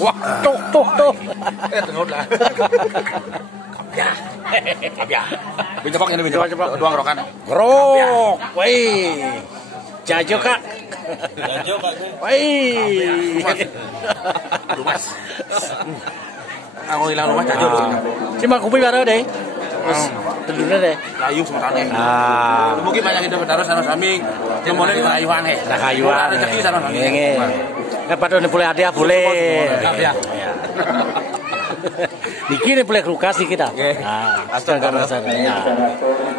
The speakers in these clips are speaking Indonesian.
Wah, tuh. Tenut lah. Kapya. Bin cepok ini bin cepok. Doang rokan. Grok. Wih. Jajo Kak. Wih. Lumas. Aku hilang lumas jajo. Cuma kopi baru deh. Terus telurnya deh. Layu sementara. Mungkin banyak itu taruh sana samping. Kemudian kita ayuan he. Ayuan. Rezeki sana samping. Nggak pada boleh hadiah boleh. Niki ini boleh kulkas nih kita. Astaga.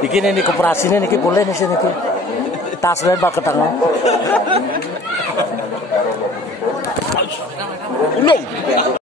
Niki ini koperasinya niki boleh nih sini tuh. Tas lain bak ketang. Undung.